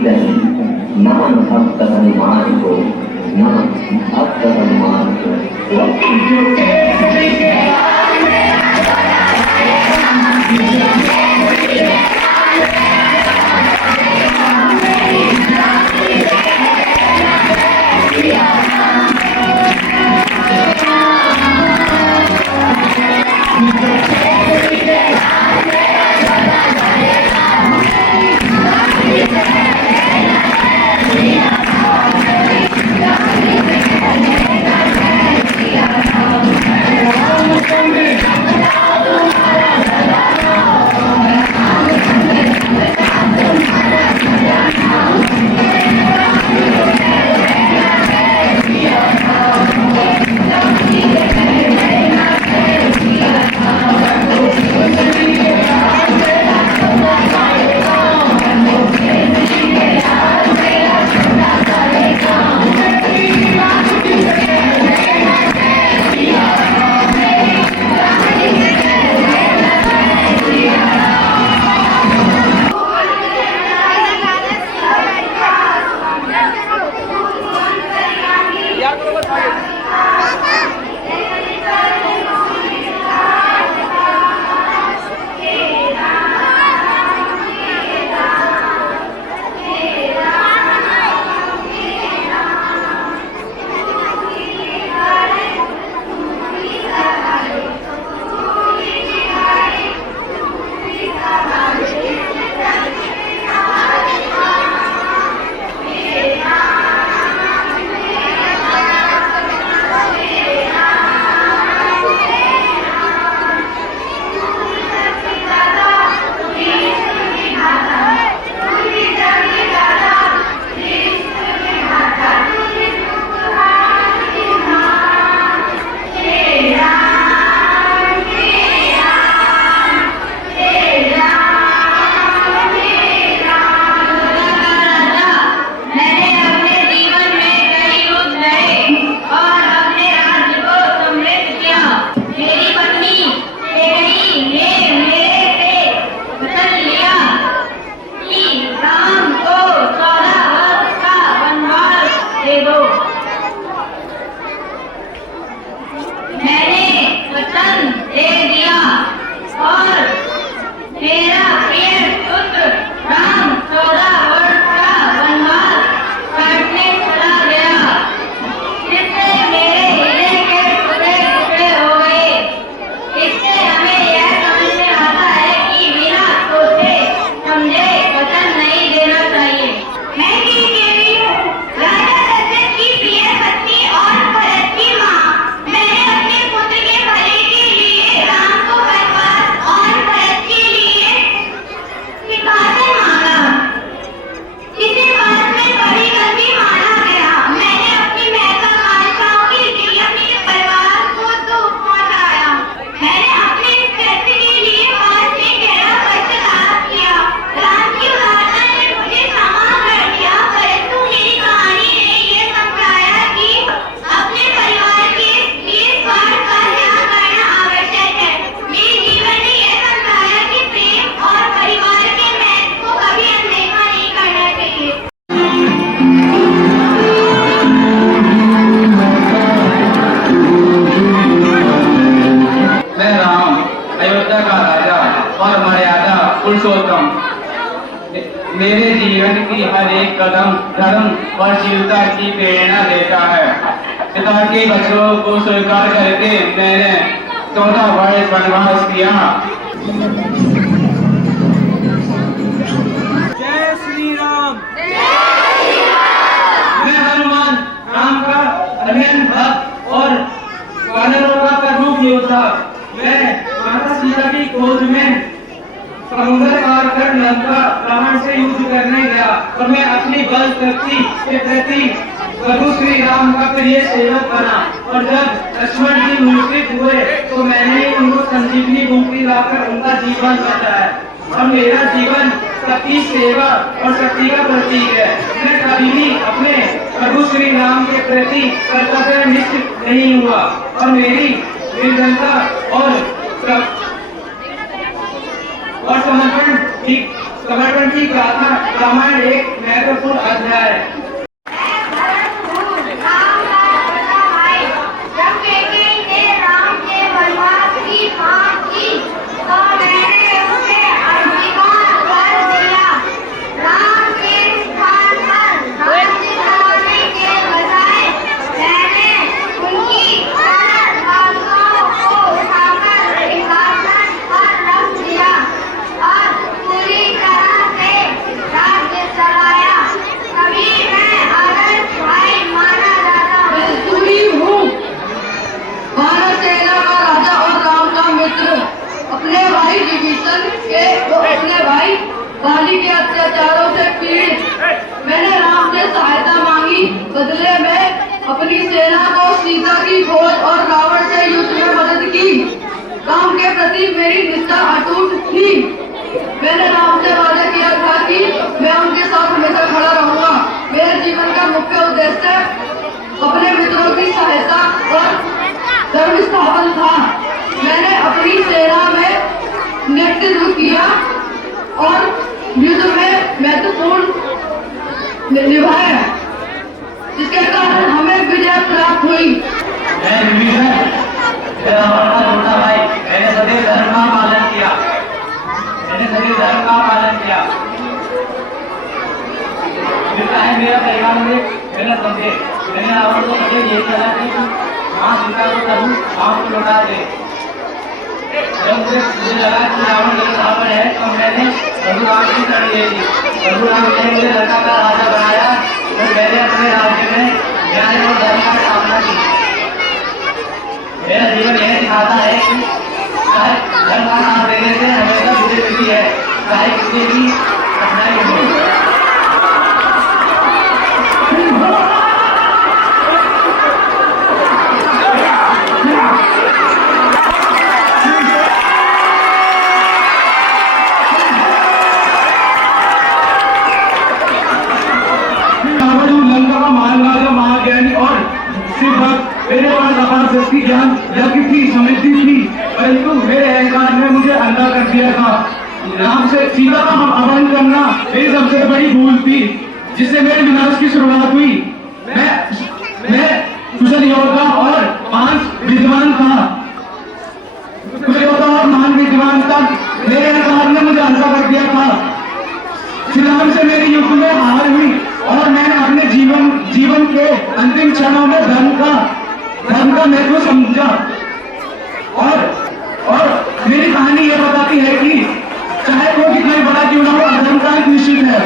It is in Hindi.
कीर्तन। नमन भक्त हनुमान को, नमन भक्त हनुमान को। मेरे जीवन की हर एक कदम धर्म और शीलता की प्रेरणा देता है। पिता के वचनों को स्वीकार करके मैंने 14 वर्ष वनवास किया। जय श्री राम। मैं हनुमान राम का अभिन्न भक्त और वानरों का प्रमुख योद्धा। मैं माता सीता की खोज में समुद्र पार कर लंका रावण से युद्ध करने गया और मैं अपनी बल शक्ति के प्रति प्रभु श्री राम का प्रिय सेवक बना। और जब लक्ष्मण जी मूर्छित हुए तो मैंने उनको संजीवनी बूटी लाकर उनका जीवन बचाया और मेरा जीवन सबकी सेवा और शक्ति का प्रतीक है। मैं कभी भी अपने प्रभु श्री राम के प्रति कर्तव्यनिष्ठ नहीं हुआ और मेरी निर्धनता और समर्पण भी समर्पण की गाथा रामायण एक महत्वपूर्ण अध्याय है। बाली के अत्याचारों से पीड़ित मैंने राम से सहायता मांगी। बदले में अपनी सेना को सीता की खोज और रावण से युद्ध में मदद की। राम के प्रति मेरी निष्ठा अटूट थी। मैंने राम से वादा किया था कि मैं उनके साथ हमेशा खड़ा रहूंगा। मेरे जीवन का मुख्य उद्देश्य अपने मित्रों की सहायता और धर्म स्थापन था। मैंने अपनी सेना में नेतृत्व किया और युद्ध में महत्वपूर्ण निभाया, जिसके कारण हमें विजय प्राप्त हुई। मैं विभीषण, रावण का छोटा भाई, मैंने सदैव धर्म का पालन किया। चाहे मेरा परिवार में मेरा समझे, मैंने रावण को सदैव यही कहा कि माँ सीता को करूँ, माँ को लौटा दे। जब मुझे लगा कि रावण है तो मैंने रघुराम की शरण ले ली। रघुराम ने मुझे लंका का राजा बनाया और मैंने अपने राज्य में न्याय और धर्म का स्थापना की। मेरा जीवन यह दिखाता है कि चाहे धर्म का साथ देने से हमेशा विजय मिलती है, चाहे किसी भी कठिनाई हो। मेरे पास अपार शक्ति ज्ञान यज्ञ की समृद्धि थी, परंतु मेरे अहंकार ने मुझे अंधा कर दिया था। राम से सीता का अपहरण करना मेरी सबसे बड़ी भूल थी, जिससे मेरे विनाश की शुरुआत हुई। मैं कुशल योद्धा और महान विद्वान था। कुशल योद्धा और महान विद्वान था, मेरे अहंकार ने मुझे अंधा कर दिया था। श्री राम से मेरी युद्ध में हार हुई और मैंने अपने जीवन के अंतिम क्षणों में धर्म का महत्व समझा। और मेरी कहानी ये बताती है कि चाहे कोई कितना बड़ा क्यों ना हो, धर्म का निश्चित है।